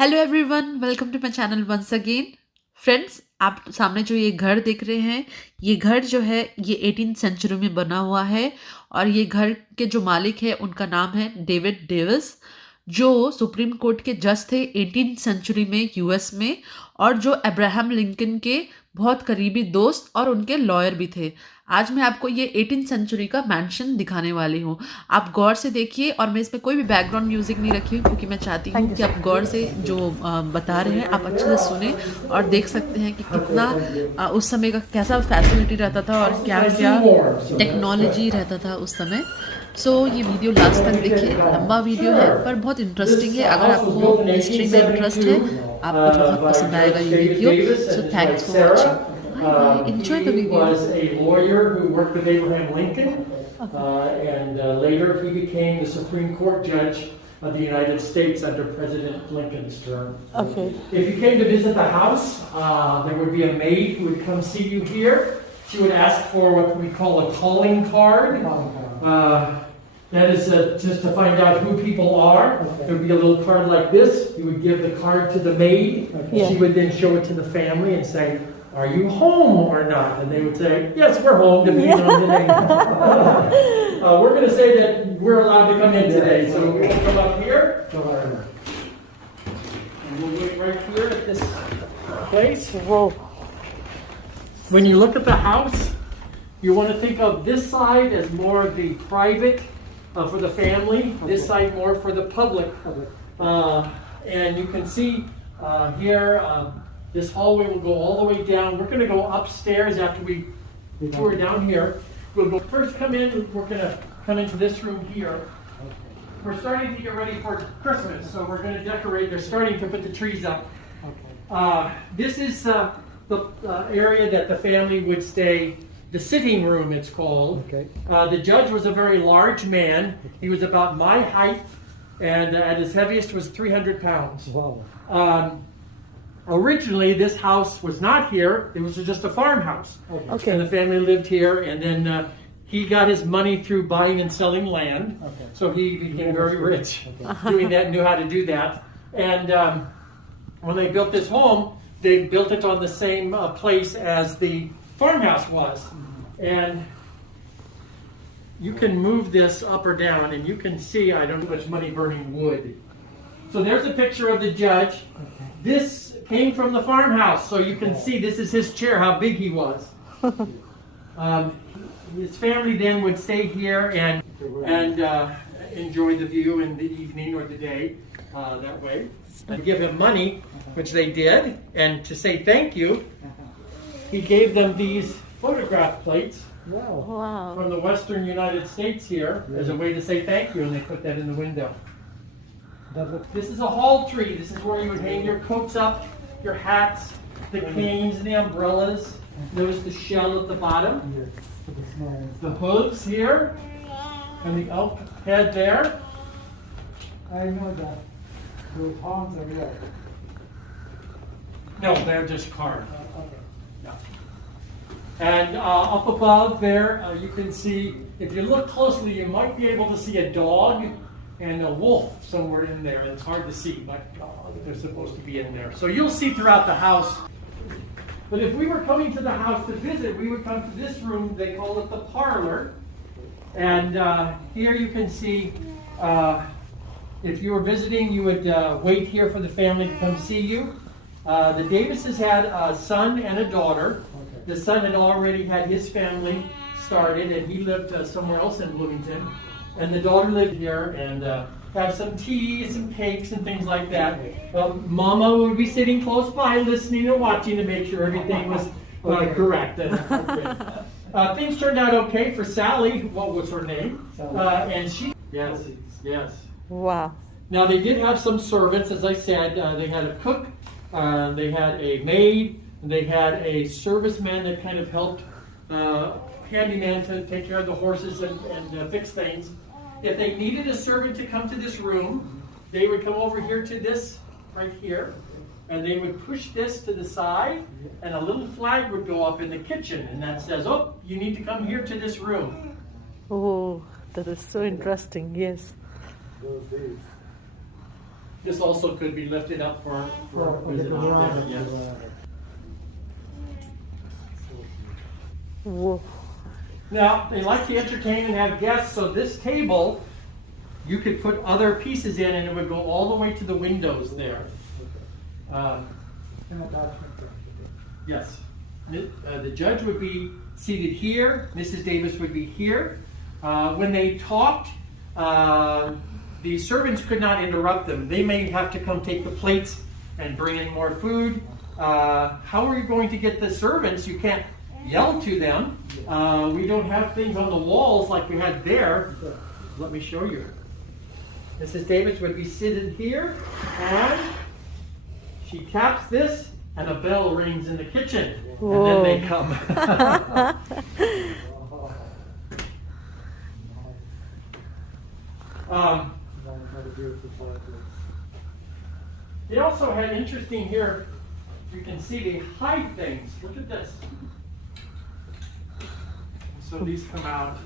Hello everyone, welcome to my channel once again. Friends, आप सामने जो ये घर देख रहे हैं, ये घर जो है ये 18th सेंचुरी में बना हुआ है। और ये घर के जो मालिक है उनका नाम है डेविड डेविस, जो सुप्रीम कोर्ट के जज थे 18th सेंचुरी में यूएस में, और जो अब्राहम लिंकन के बहुत करीबी दोस्त और उनके लॉयर भी थे। आज मैं आपको ये 18th सेंचुरी का मैंशन दिखाने वाली हूँ। आप गौर से देखिए, और मैं इसमें कोई भी बैकग्राउंड म्यूजिक नहीं रखी हूँ क्योंकि मैं चाहती हूँ कि आप गौर से जो बता रहे हैं आप अच्छे से सुने और देख सकते हैं कि कितना उस समय का कैसा फैसिलिटी रहता था और क्या क्या टेक्नोलॉजी रहता था उस समय। ये वीडियो लास्ट तक देखिए। लंबा वीडियो है पर बहुत इंटरेस्टिंग है। अगर आपको हिस्ट्री में इंटरेस्ट है आपको बहुत पसंद आएगा ये video. So thanks for watching. Enjoy the He video. was a lawyer who worked with Abraham Lincoln, and later he became the Supreme Court judge of the United States under President Lincoln's term. Okay. If you came to visit the house, there would be a maid who would come see you here. She would ask for what we call a calling card. That is just to find out who people are. Okay. There would be a little card like this. You would give the card to the maid. Okay. She would then show it to the family and say, "Are you home or not?" And they would say, "Yes, we're home," depending on the name. We're going to say that we're allowed to come in today. So we'll come up here. And we'll wait right here at this place. Whoa. When you look at the house, you want to think of this side as more of the private for the family, this side more for the public. And you can see here, this hallway will go all the way down. We're going to go upstairs after we tour down here. We'll go first come in, we're going to come into this room here. We're starting to get ready for Christmas, so we're going to decorate. They're starting to put the trees up. This is the area that the family would stay. The sitting room, it's called. Okay. The judge was a very large man. He was about my height, and at his heaviest was 300 pounds. Wow. Originally, this house was not here. It was just a farmhouse. Okay. And the family lived here, and then he got his money through buying and selling land. Okay. So he became very rich doing that, knew how to do that. And when they built this home, they built it on the same place as the farmhouse was. And you can move this up or down, and you can see I don't know much money burning wood. So there's a picture of the judge. This came from the farmhouse, so you can see this is his chair, how big he was. His family then would stay here and enjoy the view in the evening or the day that way. And give him money, which they did, and to say thank you, he gave them these photograph plates Wow. Wow. from the western United States here as a way to say thank you, and they put that in the window. This is a hall tree. This is where you would hang your coats up, your hats, the canes and the umbrellas. Notice the shell at the bottom. The hooves here, and the elk head there. I know that. Those horns are real. No, they're just carved. Okay. And up above there, you can see, if you look closely, you might be able to see a dog and a wolf somewhere in there. It's hard to see, but they're supposed to be in there. So you'll see throughout the house. But if we were coming to the house to visit, we would come to this room. They call it the parlor. And here you can see, if you were visiting, you would wait here for the family to come see you. The Davises had a son and a daughter. The son had already had his family started, and he lived somewhere else in Bloomington. And the daughter lived here, and have some tea, some cakes, and things like that. Mama would be sitting close by, listening and watching to make sure everything was correct. Things turned out okay for Sally. What was her name? And she. Yes. Wow. Now they did have some servants, as I said. They had a cook, they had a maid, they had a serviceman that kind of helped, handyman to take care of the horses and fix things. If they needed a servant to come to this room, they would come over here to this right here, and they would push this to the side, and a little flag would go up in the kitchen, and that says, "Oh, you need to come here to this room." Oh, that is so interesting. Yes. Those days. This also could be lifted up for For the visit out there. veranda. Yes. Whoa. Now, they like to entertain and have guests, so this table, you could put other pieces in and it would go all the way to the windows there. An attachment. Yes. The judge would be seated here, Mrs. Davis would be here. When they talked, the servants could not interrupt them. They may have to come take the plates and bring in more food. How are you going to get the servants? You can't yell to them. We don't have things on the walls like we had there. Let me show you. Mrs. Davis would be seated here, and she taps this, and a bell rings in the kitchen, and then they come. They also had interesting here. You can see they hide things. Look at this. So these come out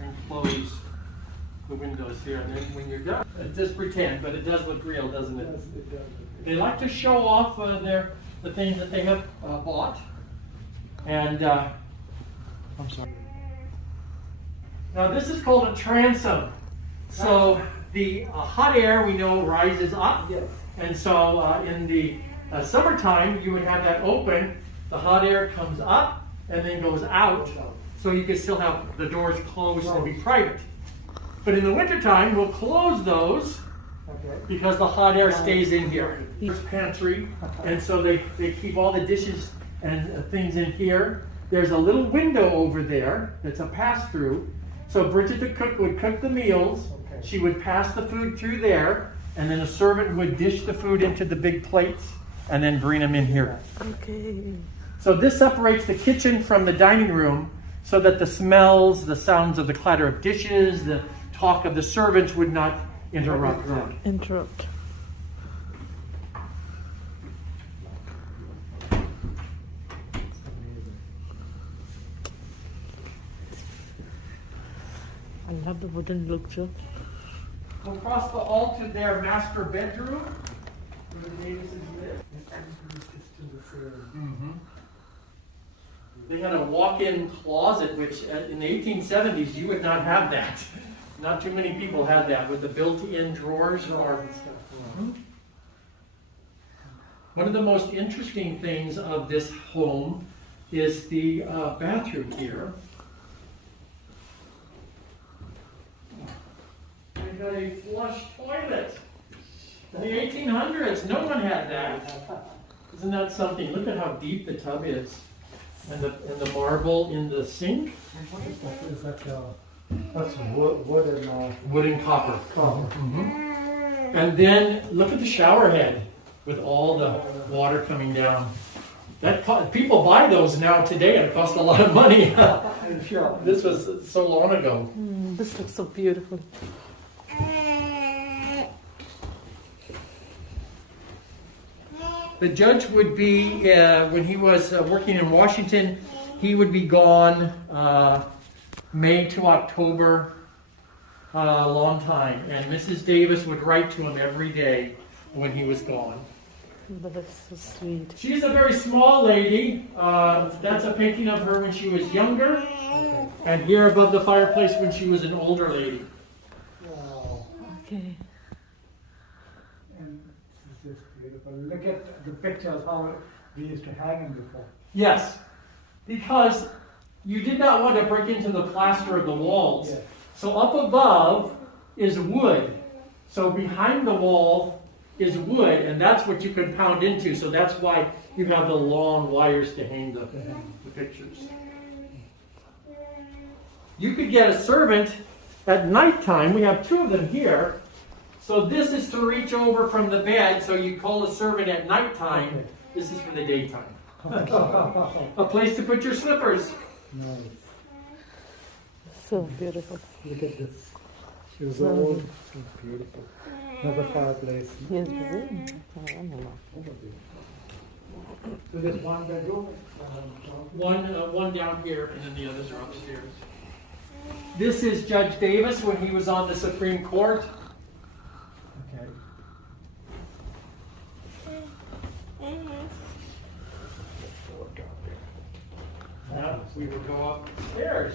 and close the windows here, and then when you're done, just pretend, but it does look real, doesn't it? They like to show off the things that they have bought. And I'm sorry. Now this is called a transom. So the hot air we know rises up, and so in the summertime you would have that open. The hot air comes up and then goes out, so you can still have the doors closed and be private. But in the wintertime, we'll close those because the hot air stays in here. There's pantry, and so they keep all the dishes and things in here. There's a little window over there that's a pass-through. So Bridget the cook would cook the meals. She would pass the food through there, and then a servant would dish the food into the big plates and then bring them in here. Okay. So this separates the kitchen from the dining room so that the smells, the sounds of the clatter of dishes, the talk of the servants would not interrupt that. Interrupt. I love the wooden look, Joe. Across the hall to their master bedroom, where the Davises live. They had a walk-in closet, which in the 1870s you would not have that. Not too many people had that with the built-in drawers. One of the most interesting things of this home is the bathroom here. They got a flush toilet. In the 1800s, no one had that. Isn't that something? Look at how deep the tub is. And the marble in the sink. Is that, that's wooden. Wooden copper. And then look at the shower head with all the water coming down. People buy those now today, and it costs a lot of money. This was so long ago. This looks so beautiful. The judge would be, when he was working in Washington, he would be gone May to October, a long time. And Mrs. Davis would write to him every day when he was gone. But that's so sweet. She's a very small lady. That's a painting of her when she was younger. And here above the fireplace when she was an older lady. Wow. Okay. And this is just beautiful. Look at the pictures, how we used to hang them before. Yes, because you did not want to break into the plaster of the walls. Yes. So up above is wood. So behind the wall is wood, and that's what you can pound into. So that's why you have the long wires to hang the pictures. You could get a servant at nighttime. We have two of them here. So this is to reach over from the bed. So you call a servant at nighttime. Okay. This is for the daytime. A place to put your slippers. Nice. So beautiful. Look at this. She was old. It's beautiful. Another fireplace. Yes, So there's one bedroom. One down here, and then the others are upstairs. This is Judge Davis when he was on the Supreme Court. Okay. we would go upstairs.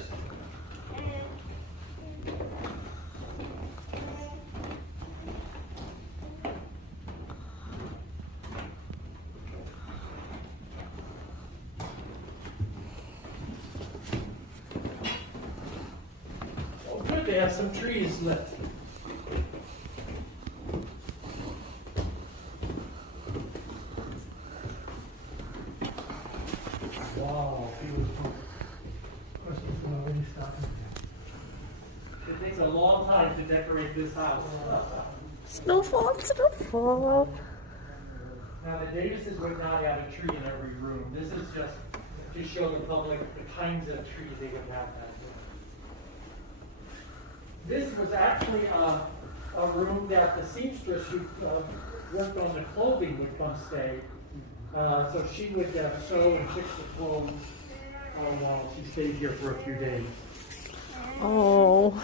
Oh, good, they have some trees lit. Wow, beautiful. Christmas is already starting. It takes a long time to decorate this house. Snowfall, snowfall. Now, the Davises would not have a tree in every room. This is just to show the public the kinds of trees they would have back there. This was actually a room that the seamstress who worked on the clothing would come stay. So she would sew and fix the clothes while she stayed here for a few days. Oh,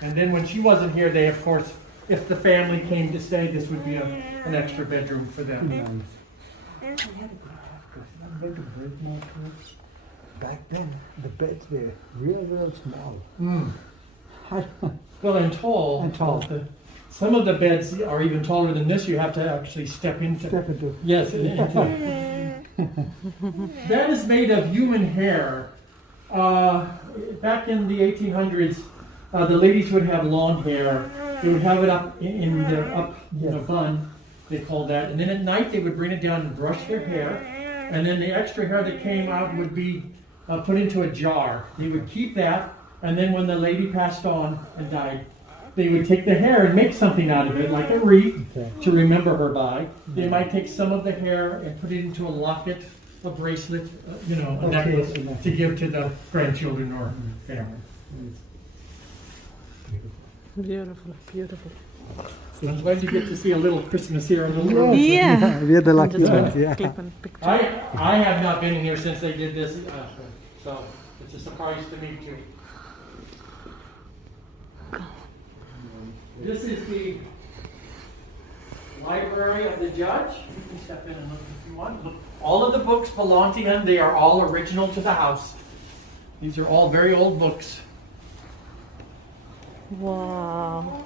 And then when she wasn't here, they, of course, if the family came to stay, this would be an extra bedroom for them. Nice. I'm going to break my clothes. Back then, the beds were real small. Mm. Well, and tall. And tall. Some of the beds are even taller than this. You have to actually step into. Step into. Yes. That is made of human hair. Back in the 1800s, the ladies would have long hair. They would have it up in the bun, they called that. And then at night they would bring it down and brush their hair. And then the extra hair that came out would be put into a jar. They would keep that. And then when the lady passed on and died, they would take the hair and make something out of it, like a wreath to remember her by. They might take some of the hair and put it into a locket, a bracelet, a necklace to give to the grandchildren or family. beautiful, beautiful. So I'm glad you get to see a little Christmas here in the little room. Yeah. We are the I'm lucky just ones, gonna yeah. click on picture. I have not been here since they did this, so it's a surprise to me too. This is the library of the judge. You can step in and look if you want. Look, all of the books belong to him. They are all original to the house. These are all very old books. Wow.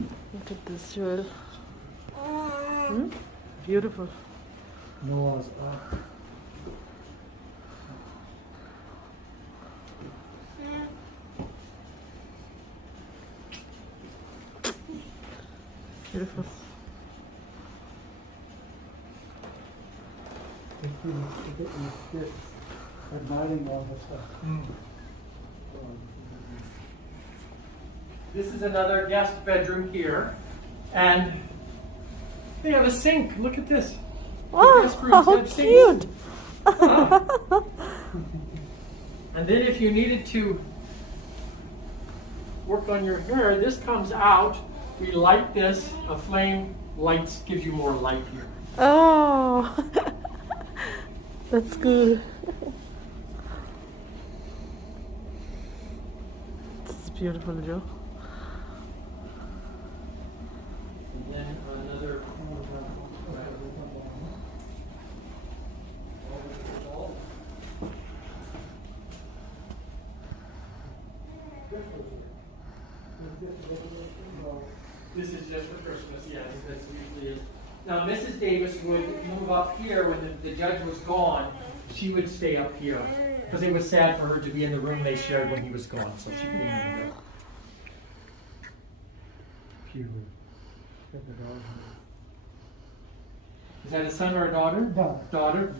Look at this jewel. Beautiful. Noah's Ark. Beautiful. Admiring all the stuff. This is another guest bedroom here, and they have a sink. Look at this. guest Oh, rooms how have sinks. cute. And then if you needed to work on your hair, this comes out. We light this. A flame lights gives you more light here. Oh, that's cool. This is beautiful, Joe. And then another. This is just for Christmas, yes. That's usually it. Now, Mrs. Davis would move up here when the judge was gone. She would stay up here because it was sad for her to be in the room they shared when he was gone, so she came in here. Is that a son or a daughter? Daughter.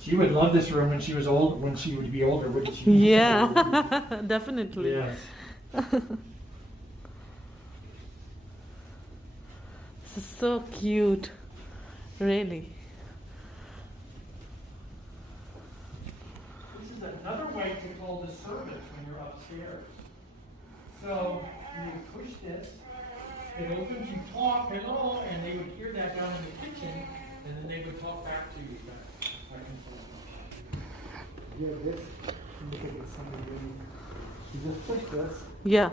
She would love this room when she was old. When she would be older, wouldn't she? Yeah, definitely. Yes. This is so cute, really. This is another way to call the servants when you're upstairs. So you push this, it opens, you talk, hello, and they would hear that down in the kitchen, and then they would talk back to you. Yeah, this. Look at this. You just push this Yeah.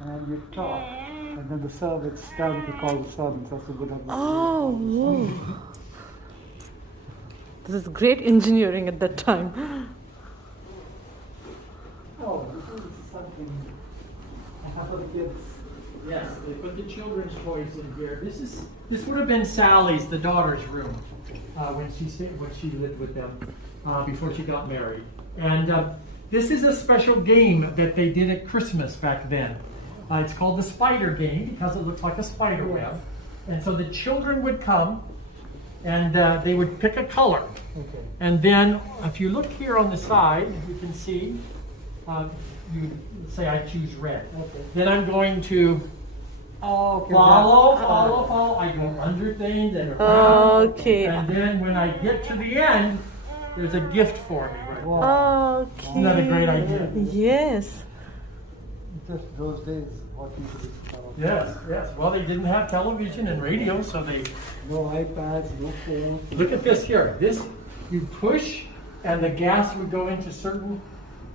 and you talk. And then the servants stand to call the servants. That's a good idea. Oh, whoa. This is great engineering at that time. Oh, this is something for the kids. Yes, they put the children's toys in here. This would have been Sally's, the daughter's room, when she lived with them before she got married. And this is a special game that they did at Christmas back then. It's called the spider game because it looks like a spider web. And so the children would come and they would pick a color. Okay. And then if you look here on the side, you can see, you say I choose red. Okay. Then I'm going to Okay. follow. I go under things and around. Okay. And then when I get to the end, there's a gift for me right Wow. Okay. Isn't that a great idea? Yes. Just those days, what people did. Yes. Well, they didn't have television and radio, so they No iPads, no phones. look at this here. This you push, and the gas would go into certain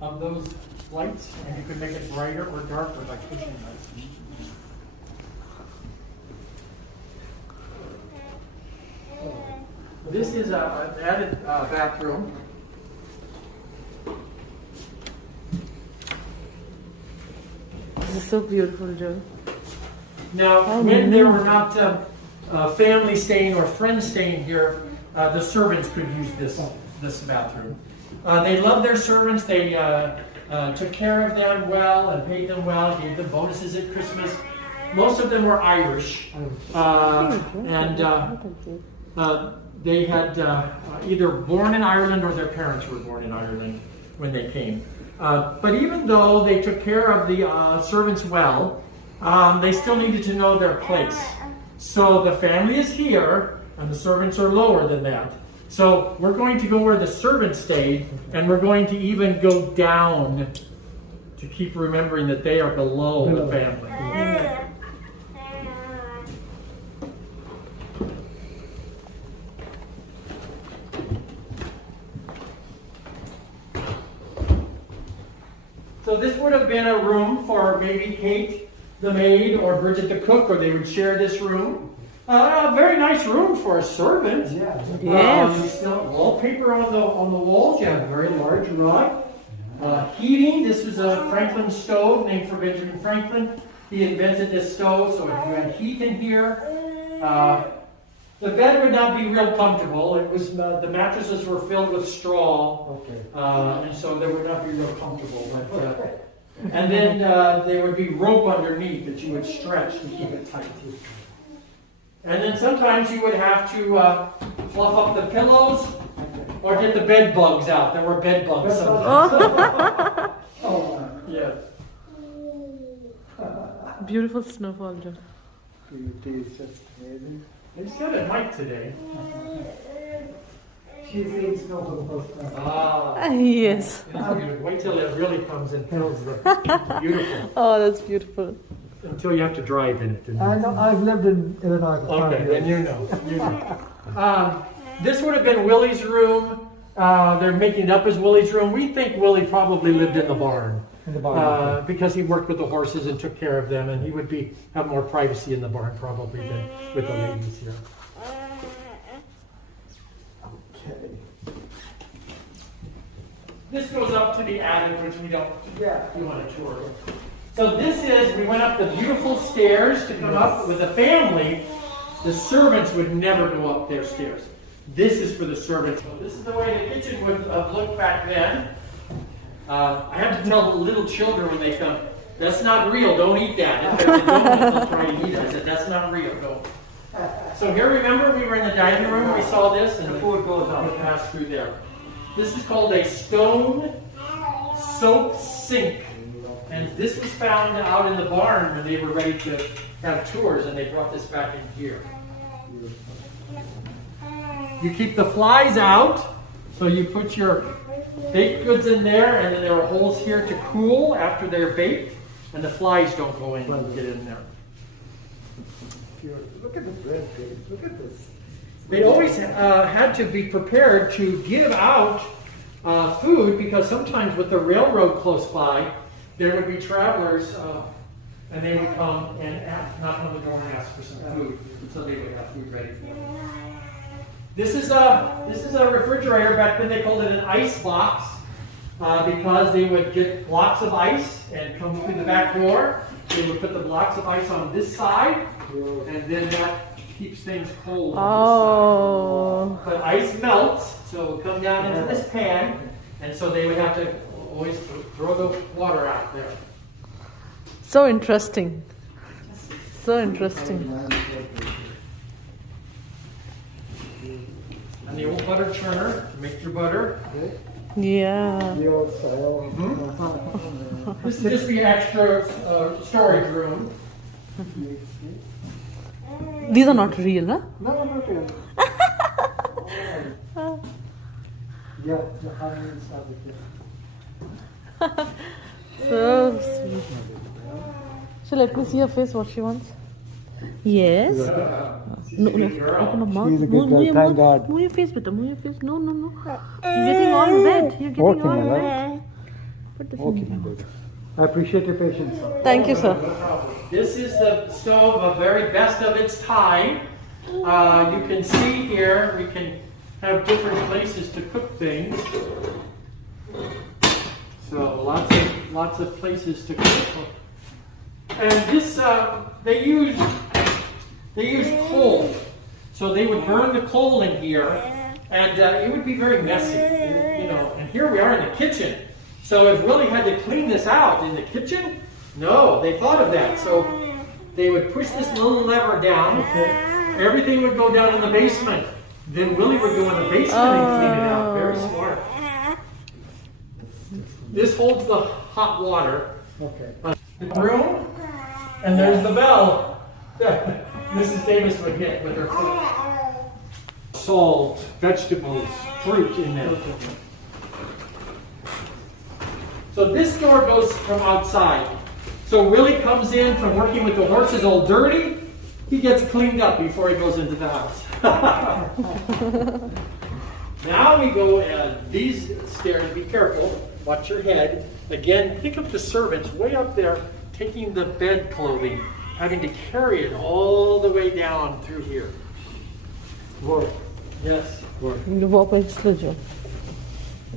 of those lights, and you could make it brighter or darker by pushing this. This is an added bathroom. This is so beautiful, Joe. Now, when there were not family staying or friends staying here, the servants could use this bathroom. They loved their servants. They took care of them well and paid them well, gave them bonuses at Christmas. Most of them were Irish, and they had either born in Ireland or their parents were born in Ireland when they came. But even though they took care of the servants well, they still needed to know their place. So the family is here, and the servants are lower than that. So we're going to go where the servants stayed, and we're going to even go down to keep remembering that they are below the family. So this would have been a room for maybe Kate, the maid, or Bridget, the cook, or they would share this room. A very nice room for a servant. Yeah. Yes. Still wallpaper on the walls. You have a very large rug. Heating. This was a Franklin stove named for Benjamin Franklin. He invented this stove, so you had heat in here. The bed would not be real comfortable. It was the mattresses were filled with straw, Okay. and so they would not be real comfortable. But, and then there would be rope underneath that you would stretch to keep it tight. And then sometimes you would have to fluff up the pillows or get the bed bugs out. There were bed bugs sometimes. Oh, Yes. Beautiful snowfall, Joe. it is just amazing. They said it might today. She's seeing snow for the first time. Ah. Yes. It's beautiful. Wait till it really comes and fills the beautiful. Oh, that's beautiful. Until you have to drive in it. I know, I've lived in Illinois for 5 Okay, years. then you know. You know. This would have been Willie's room. They're making it up as Willie's room. We think Willie probably lived in the barn. In the barn. Because he worked with the horses and took care of them, and he would have more privacy in the barn probably than with the ladies here. Okay. This goes up to the attic, which we don't Yeah. do on a tour. So we went up the beautiful stairs to come up with a family. The servants would never go up their stairs. This is for the servants. So this is the way the kitchen would have looked back then. I have to tell the little children when they come, that's not real, don't eat that. If they don't, they'll try to eat it. I said, that's not real, don't. So here, remember, we were in the dining room, we saw this, and the food goes on. We passed through there. This is called a stone soap sink. And this was found out in the barn when they were ready to have tours, and they brought this back in here. You keep the flies out, so you put your baked goods in there, and then there are holes here to cool after they're baked, and the flies don't go in and get in there. Look at the bread, Dave. Look at this. They always had to be prepared to give out food, because sometimes with the railroad close by, there would be travelers, and they would come and knock on the door and ask for some food, so they would have food ready for them. This is a refrigerator. Back then they called it an ice box. because they would get blocks of ice and come through the back door. They would put the blocks of ice on this side, and then that keeps things cold on Oh. this side. But ice melts, so it will come down into this pan, and so they would have to always throw the water out there. So interesting. So interesting. And the old butter churner to make your butter. Yeah. The old style. This is just the extra storage room. These are not real, huh? No, not really. Yeah, the honey and stuff. So sweet. So let me see her face, what she wants. Yes. No, no. Open her mouth. She's a good girl, thank God. Move your face, beta. Move your face. No, no, no. You're getting all wet. You're getting Okay, all my wet. Put this Okay, my baby. I appreciate your patience. Thank you, sir. This is the stove, a very best of its time. You can see here, we can have different places to cook things. So lots of places to cook. And this, they use coal. So they would burn the coal in here, and it would be very messy, you know. And here we are in the kitchen. So if Willie had to clean this out in the kitchen, no, they thought of that. So they would push this little lever down. Everything would go down in the basement. Then Willie would go in the basement and clean it out. Very smart. This holds the hot water. Okay. The room, and there's the bell that Mrs. Davis would hit with her foot. Salt, vegetables, fruit in there. So this door goes from outside. So Willie comes in from working with the horses all dirty. He gets cleaned up before he goes into the house. Now we go these stairs. Be careful. Watch your head. Again, pick up the servants way up there, taking the bed clothing, having to carry it all the way down through here. Work. Yes. Work. You walk by the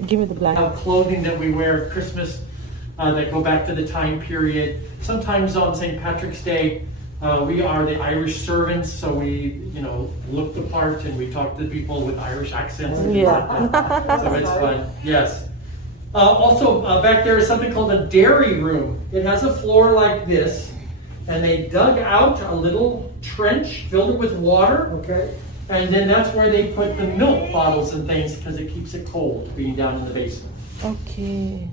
Give me the blanket. Clothing that we wear at Christmas that go back to the time period. Sometimes on St. Patrick's Day, we are the Irish servants, so we, look the part and we talk to people with Irish accents. And Yeah. so it's fun. Yes. Also, back there is something called a dairy room. It has a floor like this, and they dug out a little trench, filled it with water, Okay. and then that's where they put the milk bottles and things because it keeps it cold being down in the basement. Okay.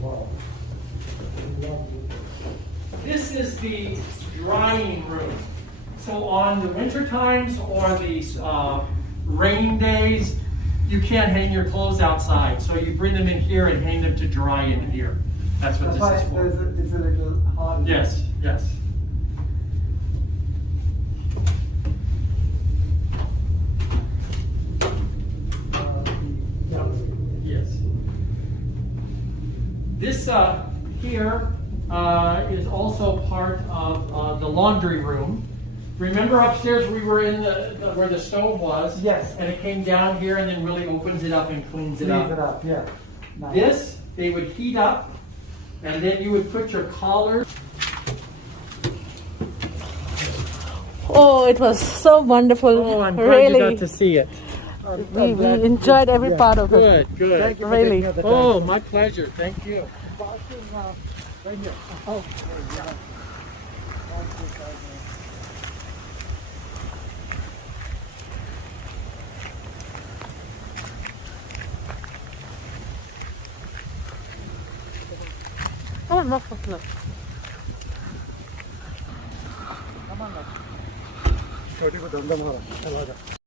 Wow. This is the drying room. So on the winter times or the rain days, you can't hang your clothes outside. So you bring them in here and hang them to dry in here. That's what That's why this is for. it's a little hard. Yes, yes. Yes. This here is also part of the laundry room. Remember upstairs we were in where the stove was? Yes. And it came down here and then Willie opens it up and cleans it Clean it up. up, yeah. Nice. This, they would heat up and then you would put your collar. Oh, it was so wonderful. Oh, I'm glad really. you got to see it. We enjoyed every part of it. Good, good. Thank you for Really? taking out the time. Oh, my pleasure. Thank you. Right here. Oh, yeah. Come on, look. छोटी को धंधा मारा